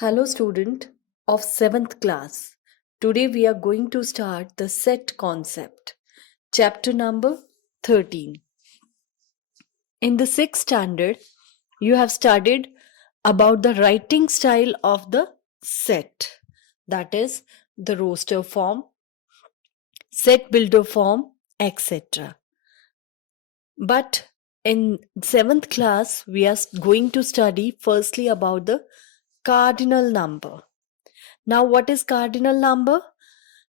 Hello student of 7th class. Today we are going to start the set concept. Chapter number 13. In the 6th standard, you have studied about the writing style of the set. That is the roster form, set builder form, etc. But in 7th class, we are going to study firstly about the cardinal number. Now, what is cardinal number?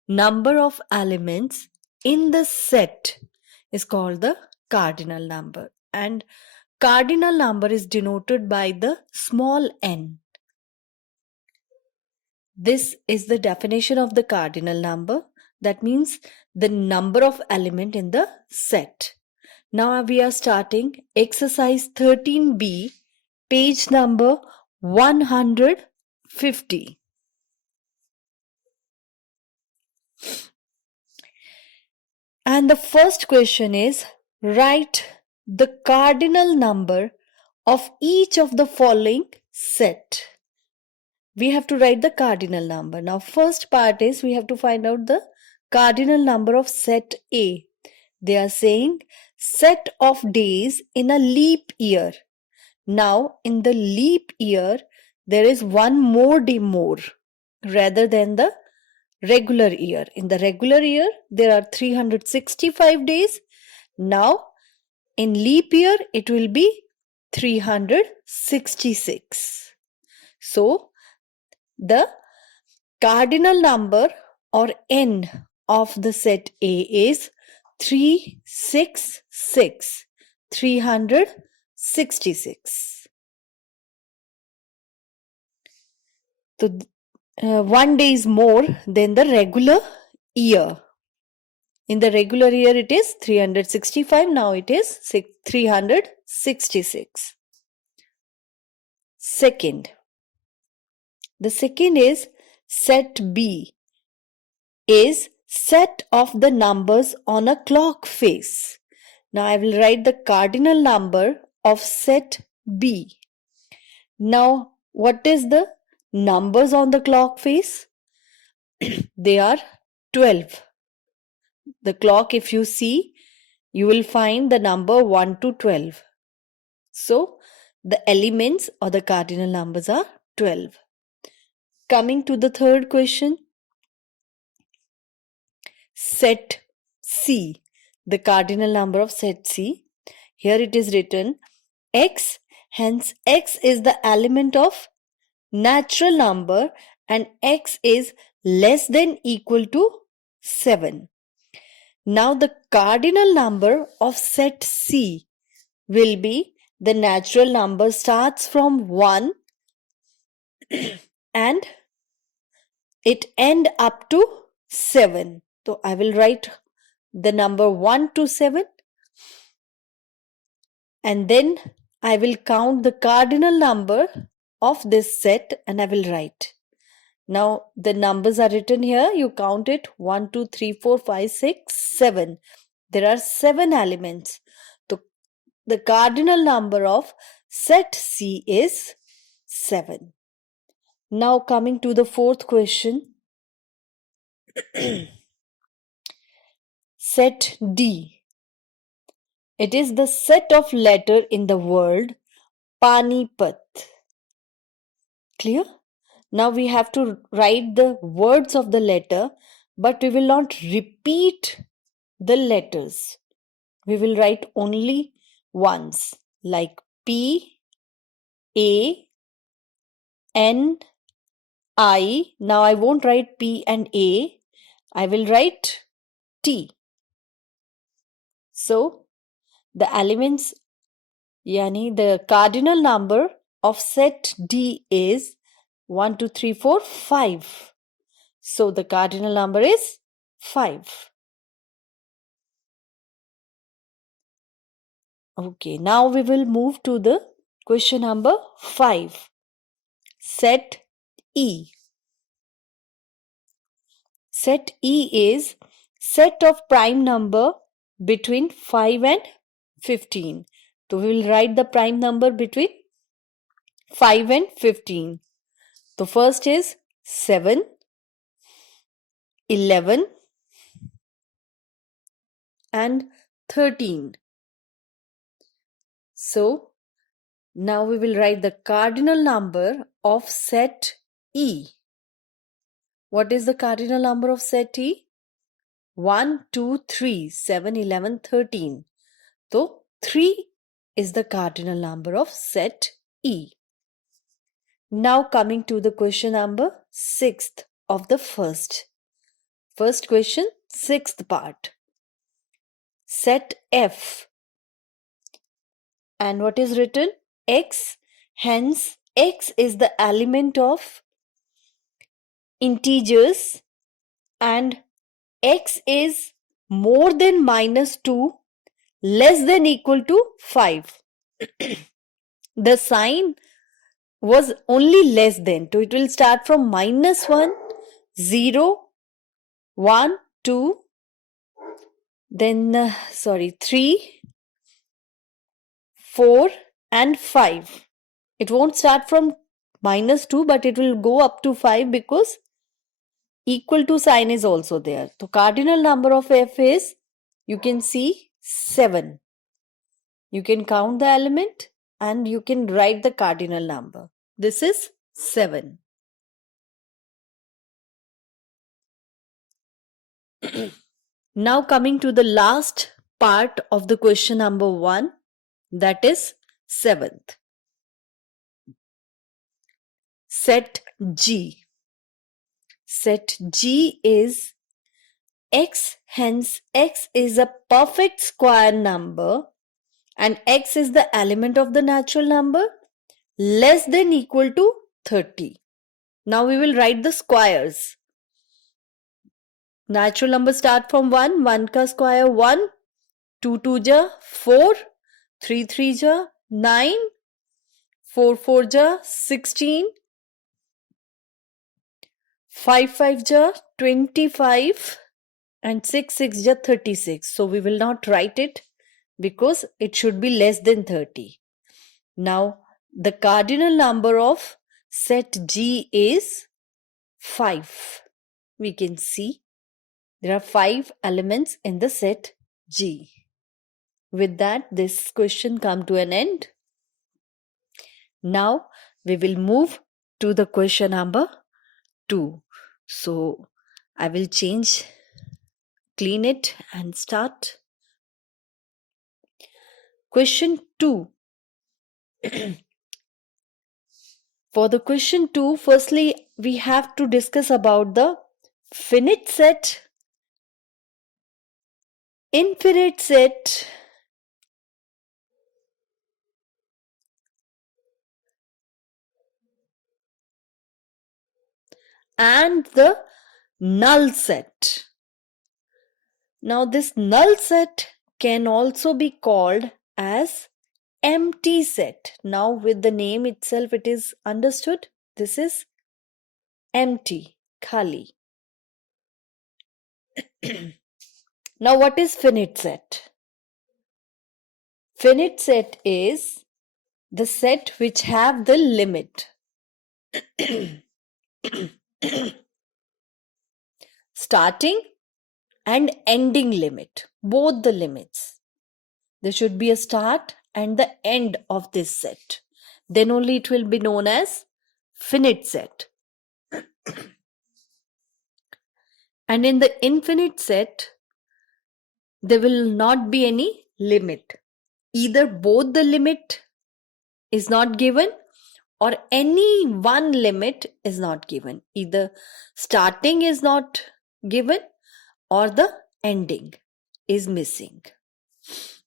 Number of elements in the set is called the cardinal number, and cardinal number is denoted by the small n. This is the definition of the cardinal number. That means the number of element in the set. Now we are starting exercise 13b, page number 150. And the first question is, write the cardinal number of each of the following set. We have to write the cardinal number. Now first part is we have to find out the cardinal number of set A. They are saying set of days in a leap year. Now in the leap year there is one more day more rather than the regular year. In the regular year, there are 365 days. Now, in leap year, it will be 366. So, the cardinal number or n of the set A is 366. 366. So, 1 day is more than the regular year. In the regular year it is 365, now it is 366. Second, the second is set B is set of the numbers on a clock face. Now I will write the cardinal number of set B. Now what is the numbers on the clock face? They are 12. The clock, if you see, you will find the number 1 to 12. So, the elements or the cardinal numbers are 12. Coming to the third question. Set C, the cardinal number of set C. Here it is written x, hence x is the element of natural number and x is less than equal to 7. Now the cardinal number of set C will be the natural number starts from 1 and it end up to 7. So I will write the number 1 to 7 and then I will count the cardinal number of this set and I will write. Now the numbers are written here. You count it 1, 2, 3, 4, 5, 6, 7. There are 7 elements. So the cardinal number of set C is 7. Now coming to the fourth question. Set D. It is the set of letter in the word Panipat. Clear? Now we have to write the words of the letter, but we will not repeat the letters. We will write only once, like P, A, N, I. Now I won't write P and A. I will write T. So the elements, yani the cardinal number of set D is 1, 2, 3, 4, 5. So the cardinal number is 5. Okay, now we will move to the question number 5. Set E. Set E is set of prime number between 5 and 15. So we will write the prime number between 5 and 15. The first is 7, 11 and 13. So now we will write the cardinal number of set E. What is the cardinal number of set E? 1, 2, 3, 7, 11, 13. So 3 is the cardinal number of set E. Now coming to the question number 6th of the first question, 6th part. Set F. And what is written? X. Hence, X is the element of integers and X is more than -2, less than equal to 5. The sign was only less than. So it will start from -1, 0, 1, 2, then 3, 4 and 5. It won't start from -2, but it will go up to 5 because equal to sign is also there. So cardinal number of F is, you can see, 7. You can count the element and you can write the cardinal number. This is 7. Now coming to the last part of the question number 1, that is 7th. Set G. Set G is X, hence X is a perfect square number and X is the element of the natural number less than equal to 30. Now we will write the squares. Natural number start from 1, 1 ka square 1, 2 2 ja 4, 3 3 ja 9, 4 4 ja 16, 5 5 ja 25 and 6 6 ja 36. So we will not write it because it should be less than 30. Now the cardinal number of set G is 5. We can see there are 5 elements in the set G. With that, this question come to an end. Now we will move to the question number 2. So I will clean it and start. Question 2. For the question 2, firstly, we have to discuss about the finite set, infinite set, and the null set. Now this null set can also be called as empty set. Now with the name itself it is understood. This is empty, khali. Now what is finite set? Finite set is the set which have the limit. Starting and ending limit, both the limits. There should be a start and the end of this set. Then only it will be known as finite set. And in the infinite set, there will not be any limit. Either both the limit is not given or any one limit is not given. Either starting is not given or the ending is missing.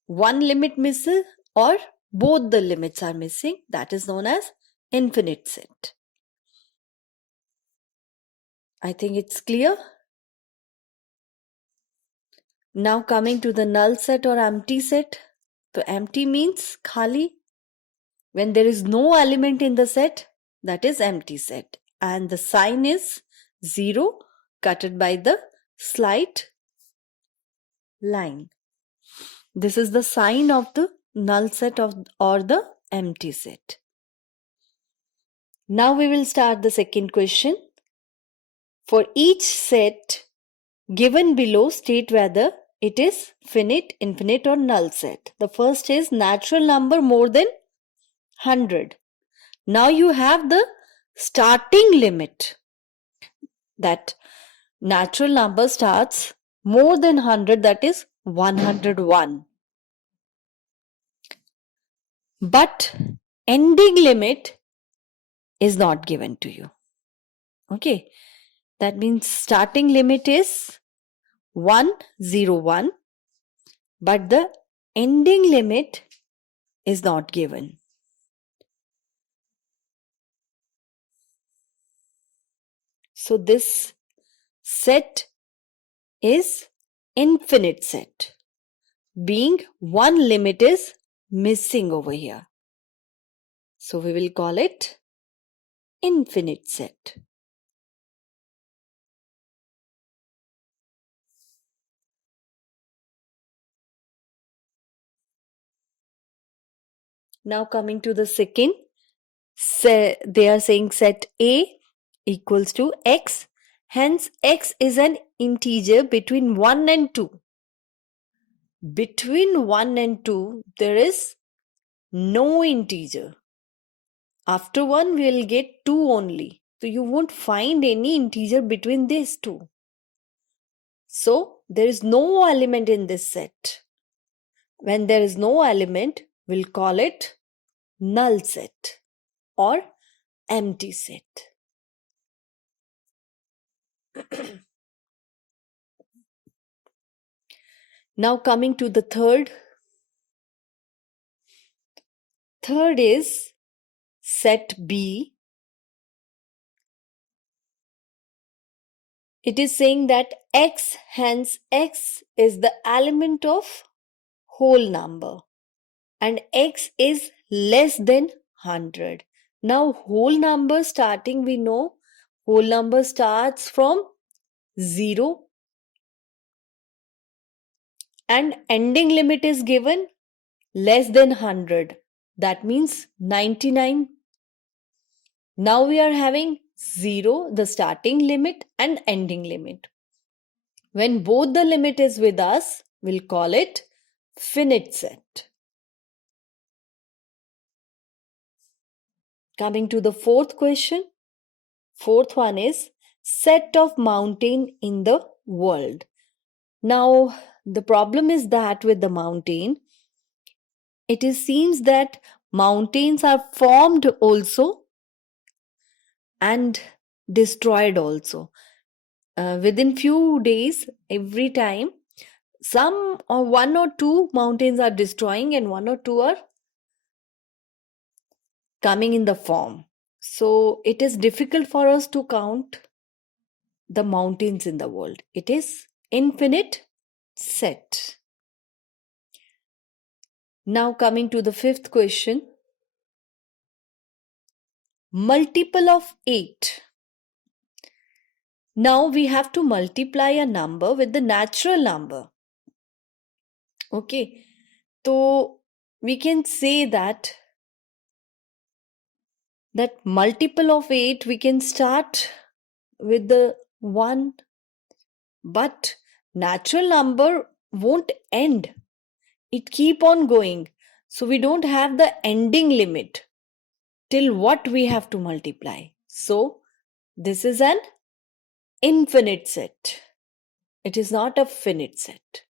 One limit missing or both the limits are missing. That is known as infinite set. I think it's clear. Now coming to the null set or empty set. So empty means khali. When there is no element in the set, that is empty set. And the sign is 0 cutted by the slight line. This is the sign of the null set or the empty set. Now we will start the second question. For each set given below, state whether it is finite, infinite or null set. The first is natural number more than 100. Now you have the starting limit, that natural number starts more than 100, that is 101. But ending limit is not given to you. Okay, that means starting limit is 101, but the ending limit is not given. So this set is infinite set, being one limit is missing over here. So we will call it infinite set. Now coming to the second, they are saying set A equals to x, hence x is an integer between 1 and 2. Between 1 and 2 there is no integer. After 1 we will get 2 only. So you won't find any integer between these two. So there is no element in this set. When there is no element, we'll call it null set or empty set. Now coming to the third. Third is set B. It is saying that x, hence x is the element of whole number and x is less than 100. Now whole number starting, we know whole number starts from 0 and ending limit is given less than 100. That means 99. Now we are having 0, the starting limit and ending limit. When both the limit is with us, we'll call it finite set. Coming to the fourth question. Fourth one is set of mountain in the world. Now the problem is that with the mountain, it seems that mountains are formed also and destroyed also. Within few days, every time, some or one or two mountains are destroying and one or two are coming in the form. So it is difficult for us to count the mountains in the world. It is infinite set. Now coming to the fifth question. Multiple of 8. Now we have to multiply a number with the natural number. Okay, so we can say that multiple of 8 we can start with the 1, but natural number won't end. It keep on going. So we don't have the ending limit till what we have to multiply. So this is an infinite set. It is not a finite set.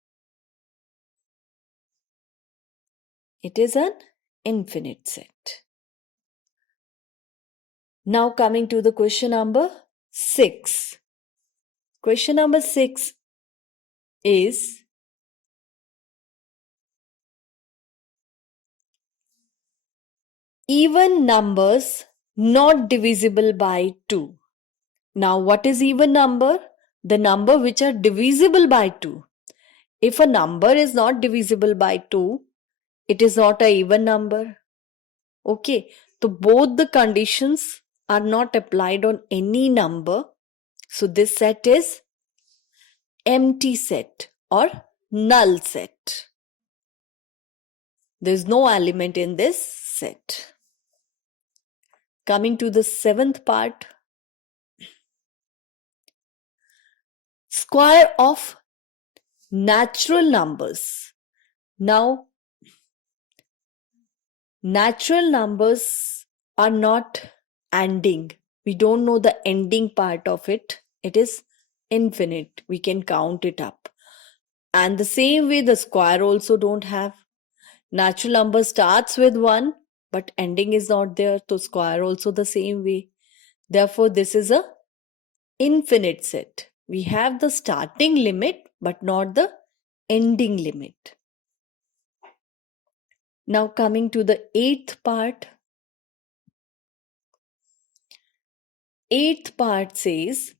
It is an infinite set. Now coming to the question number 6. Question number 6 is even numbers not divisible by 2. Now what is even number? The number which are divisible by 2. If a number is not divisible by 2, it is not an even number. Okay, so both the conditions are not applied on any number. So this set is empty set or null set. There is no element in this set. Coming to the seventh part, square of natural numbers. Now, natural numbers are not ending. We don't know the ending part of it. It is infinite. We can count it up. And the same way the square also don't have. Natural number starts with 1, but ending is not there. So square also the same way. Therefore, this is a infinite set. We have the starting limit, but not the ending limit. Now coming to the eighth part. Eighth part says,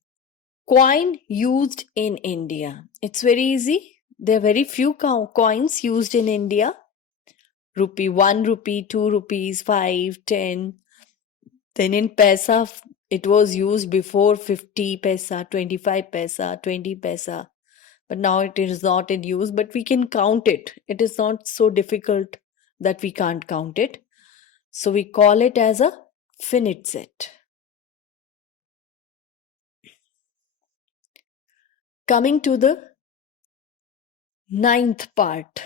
coin used in India. It's very easy. There are very few coins used in India. Rupee, 1 rupee, 2 rupees, 5, 10. Then in paisa, it was used before 50 paisa, 25 paisa, 20 paisa. But now it is not in use, but we can count it. It is not so difficult that we can't count it. So we call it as a finite set. Coming to the ninth part.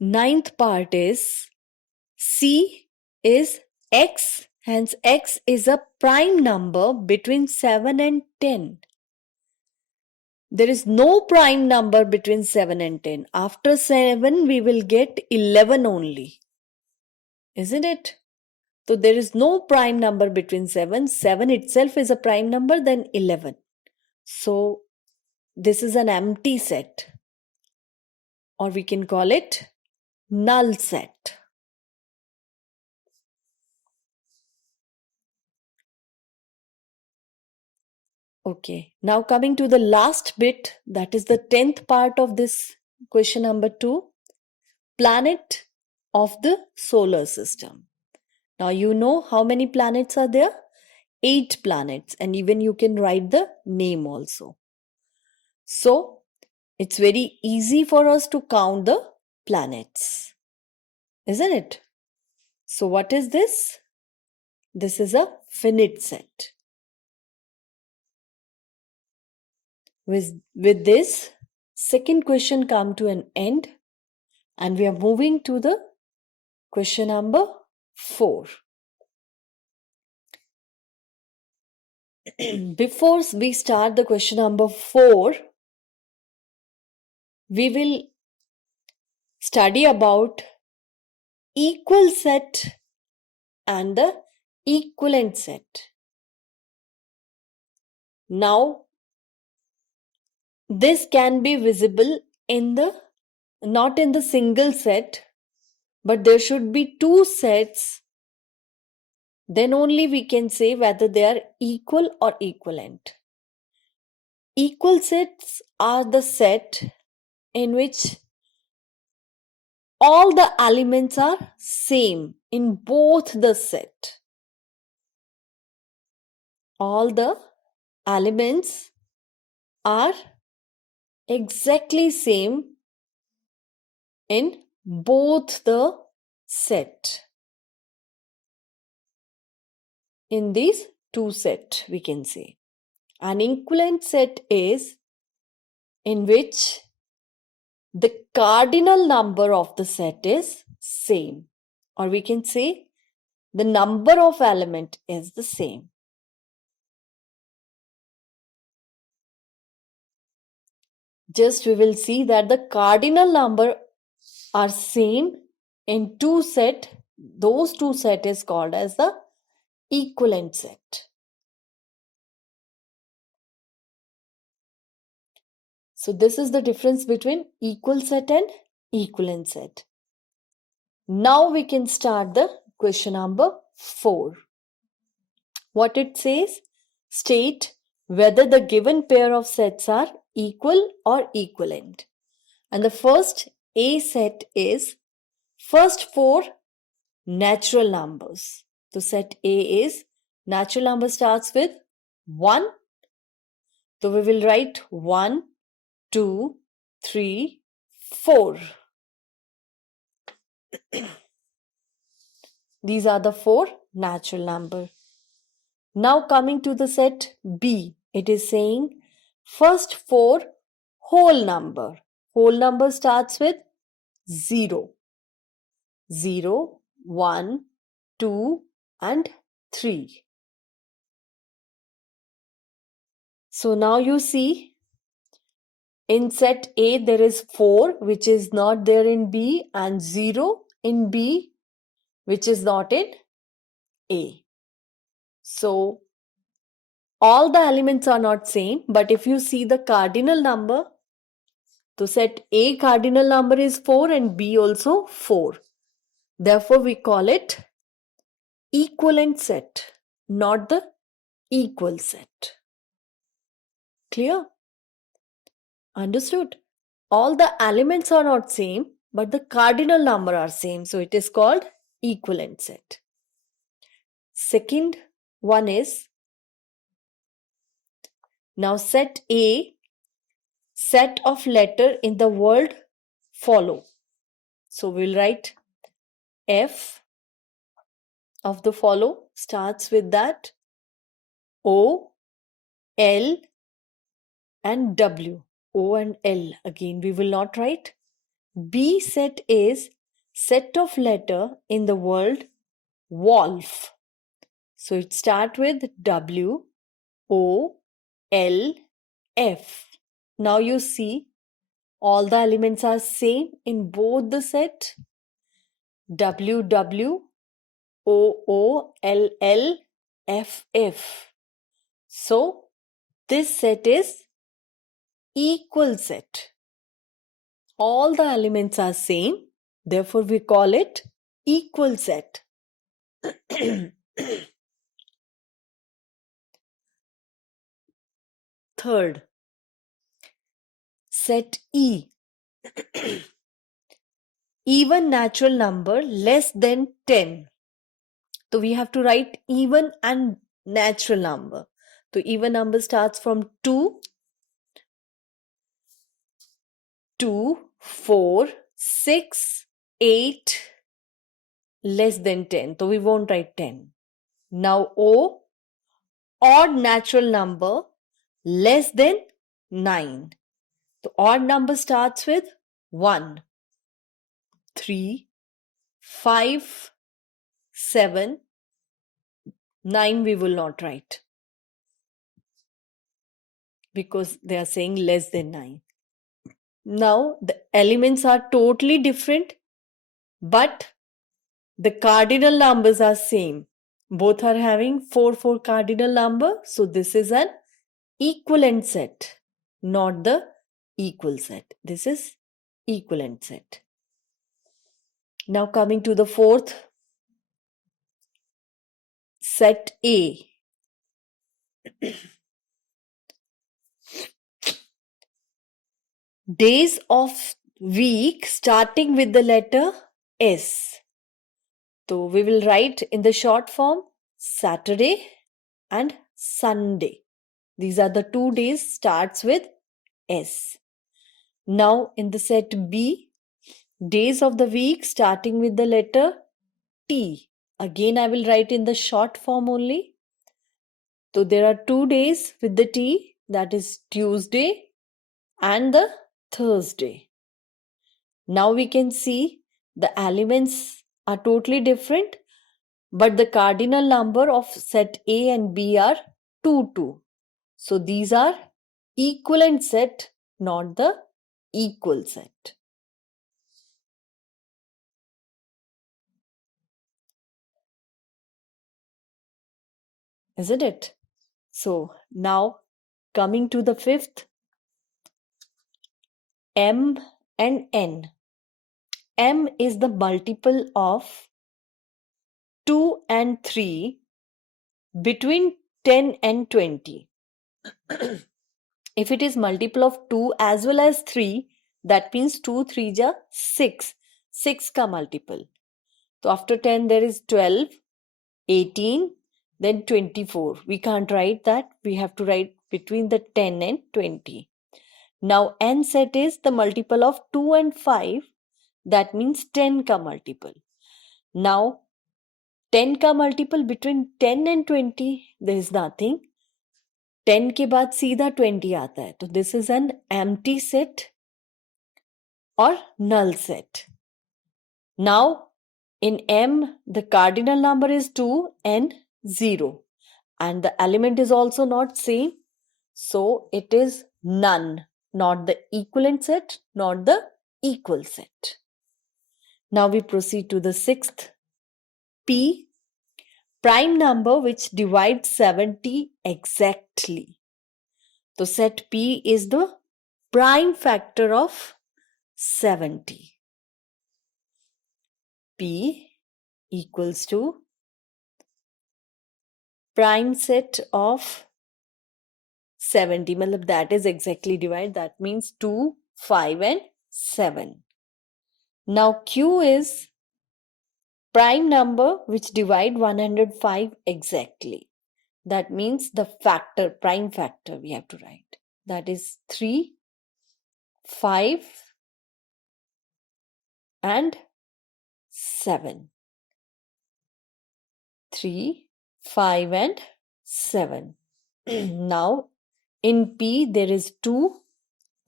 Ninth part is C is X, hence X is a prime number between 7 and 10. There is no prime number between 7 and 10. After 7, we will get 11 only. Isn't it? So there is no prime number between 7. 7 itself is a prime number, then 11. So this is an empty set. Or we can call it null set. Okay, now coming to the last bit, that is the 10th part of this question number 2, planet of the solar system. Now you know how many planets are there? 8 planets, and even you can write the name also. So it's very easy for us to count the planets, isn't it? So what is this? This is a finite set. With this, second question come to an end, and we are moving to the question number 4. Before we start the question number 4, we will study about equal set and the equivalent set. Now, this can be visible in the, not in the single set, but there should be 2 sets. Then only we can say whether they are equal or equivalent. Equal sets are the set in which all the elements are same in both the set. All the elements are exactly same in both the set. In these 2 sets, we can say. An equivalent set is in which the cardinal number of the set is same, or we can say the number of element is the same. Just we will see that the cardinal number are same in 2 set. Those 2 set is called as the equivalent set. So this is the difference between equal set and equivalent set. Now we can start the question number 4. What it says? State whether the given pair of sets are equal or equivalent. And the first A set is first 4 natural numbers. So set A is natural number starts with 1. So we will write 1, 2, 3, 4. These are the 4 natural number. Now coming to the set B, it is saying first 4 whole number. Whole number starts with 0. 0, 1, 2 and 3. So now you see in set A there is 4 which is not there in B and 0 in B which is not in A. So all the elements are not same, but if you see the cardinal number, so set A cardinal number is 4 and B also 4. Therefore, we call it equivalent set, not the equal set. Clear? Understood? All the elements are not same, but the cardinal number are same. So it is called equivalent set. Second one is, now set A, set of letter in the word follow. So we'll write F of the follow starts with that O, L and W. O and L again we will not write. B set is set of letter in the word wolf. So it starts with W, O, L, F. Now you see all the elements are same in both the set. W, W, O, O, L, L, F, F. So this set is equal set. All the elements are same, therefore we call it equal set. Third, set E. Even natural number less than 10. So we have to write even and natural number. So even number starts from 2, 4, 6, 8, less than 10. So we won't write 10. Now O, odd natural number less than 9. The odd number starts with 1, 3, 5, 7, 9 we will not write because they are saying less than 9. Now the elements are totally different, but the cardinal numbers are same. Both are having 4 cardinal number. So this is an equivalent set, not the equal set. This is equivalent set. Now coming to the fourth, set A. Days of week starting with the letter S. So we will write in the short form Saturday and Sunday. These are the 2 days starts with S. Now in the set B, days of the week starting with the letter T. Again I will write in the short form only. So there are 2 days with the T, that is Tuesday and the Thursday. Now we can see the elements are totally different, but the cardinal number of set A and B are 2, 2. So these are equivalent set, not the equal set. Isn't it? So now coming to the fifth, M and N. M is the multiple of 2 and 3 between 10 and 20. If it is multiple of 2 as well as 3, that means 2, 3 ja 6. 6 ka multiple. So after 10 there is 12, 18, then 24. We can't write that. We have to write between the 10 and 20. Now N set is the multiple of 2 and 5. That means 10 ka multiple. Now 10 का multiple between 10 and 20 there is nothing. 10 के बाद सीधा 20 आता है, तो this is an empty set or null set. Now in M the cardinal number is 2 and 0 and the element is also not same, so it is none, not the equivalent set, not the equal set. Now we proceed to the sixth. P, prime number which divides 70 exactly. So set P is the prime factor of 70. P equals to prime set of 70. मतलब that is exactly divide. That means 2, 5 and 7. Now Q is prime number which divide 105 exactly. That means the factor, prime factor we have to write. That is 3, 5 and 7. 3, 5 and 7. Now in P there is 2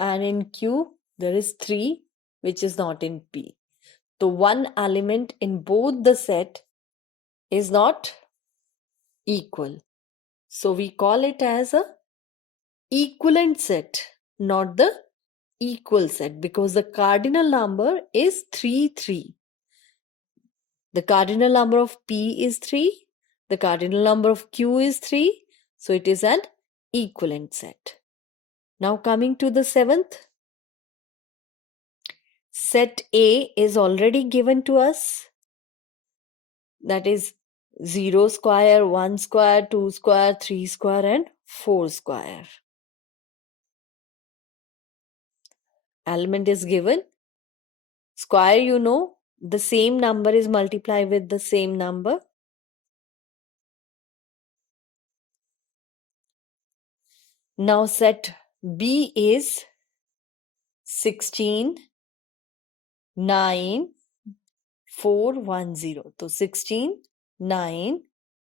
and in Q there is 3 which is not in P. So one element in both the set is not equal. So we call it as a equivalent set, not the equal set, because the cardinal number is 3, 3. The cardinal number of P is 3. The cardinal number of Q is 3. So it is an equivalent set. Now coming to the seventh. Set A is already given to us. That is 0 square, 1 square, 2 square, 3 square and 4 square. Element is given. Square, you know, the same number is multiplied with the same number. Now set B is 16, 9, 4, 1, 0. So 16, 9,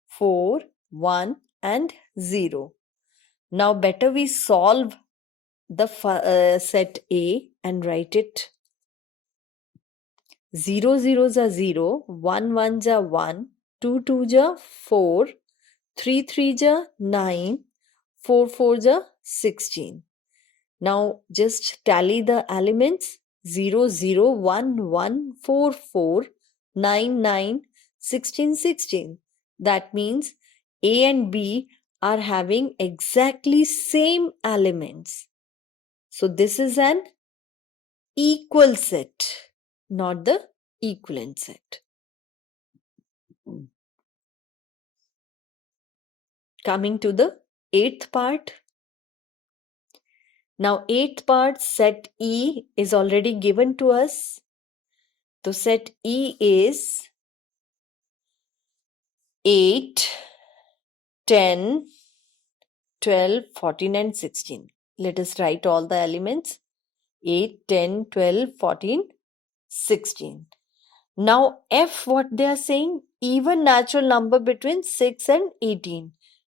4, 1 and 0. Now better we solve the set A and write it. 0 zeros are 0, 1 ones are 1, 2 twos are 4, 3 threes are 9, 4 fours are 16. Now just tally the elements. 0, 0, 1, 1, 4, 4, 9, 9, 16, 16. That means A and B are having exactly same elements. So this is an equal set, not the equivalent set. Coming to the eighth part. Now eighth part, set E is already given to us. So set E is 8, 10, 12, 14 and 16. Let us write all the elements. 8, 10, 12, 14, 16. Now F, what they are saying, even natural number between 6 and 18.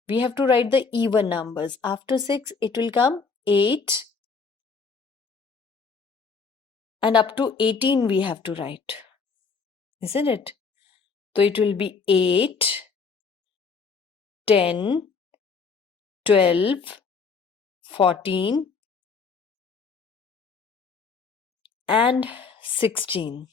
We have to write the even numbers. After 6, it will come 8 and up to 18 we have to write. Isn't it? So it will be 8, 10, 12, 14 and 16.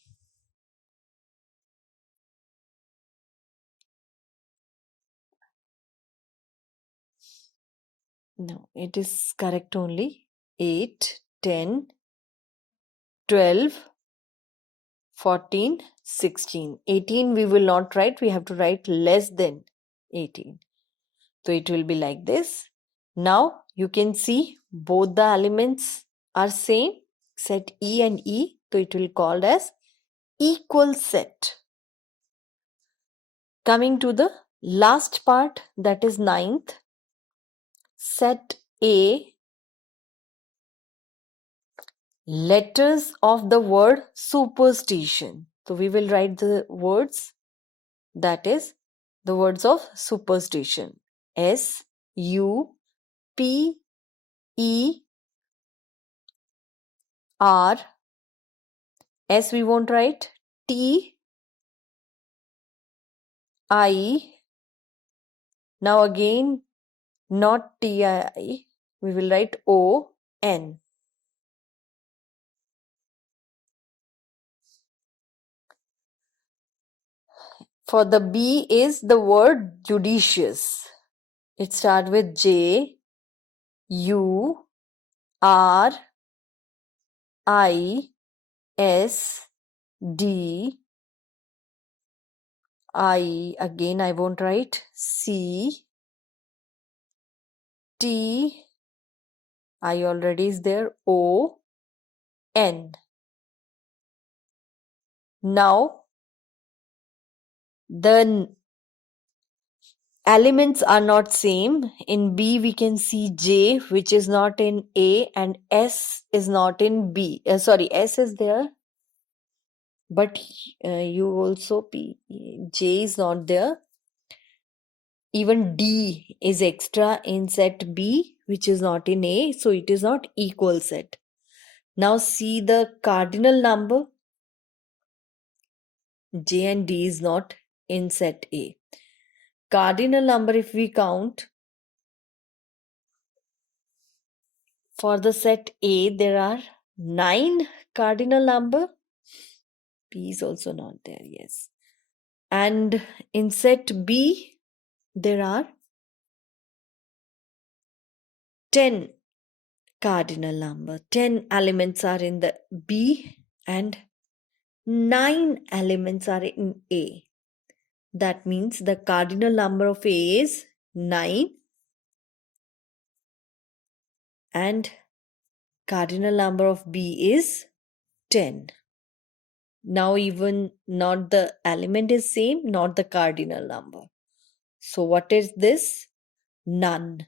No, it is correct only. 8, 10, 12, 14, 16. 18 we will not write. We have to write less than 18. So it will be like this. Now you can see both the elements are same. Set E and E. So it will be called as equal set. Coming to the last part, that is ninth. Set A, letters of the word superstition. So we will write the words That is the words of superstition. S, U, P, E, R. S we won't write. T, I. Now again, not T, I. We will write O, N. For the B is the word judicious. It starts with J, U, R, I, S, D, I. Again, I won't write. C, T, I already is there. O, N. Now, the elements are not same. In B, we can see J, which is not in A, and S is not in B. Sorry, S is there, but you also P. J is not there. Even D is extra in set B, which is not in A, so it is not equal set. Now see the cardinal number. J and D is not in set A. Cardinal number, if we count, for the set A, there are 9 cardinal number. P is also not there, yes. And in set B, there are 10 cardinal number. 10 elements are in the B and 9 elements are in A. That means the cardinal number of A is 9 and cardinal number of B is 10. Now even not the element is same, not the cardinal number. So what is this? None.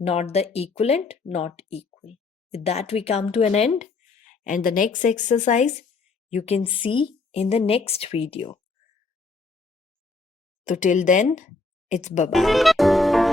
Not the equivalent, not equal. With that we come to an end, and the next exercise you can see in the next video. So till then, it's bye-bye.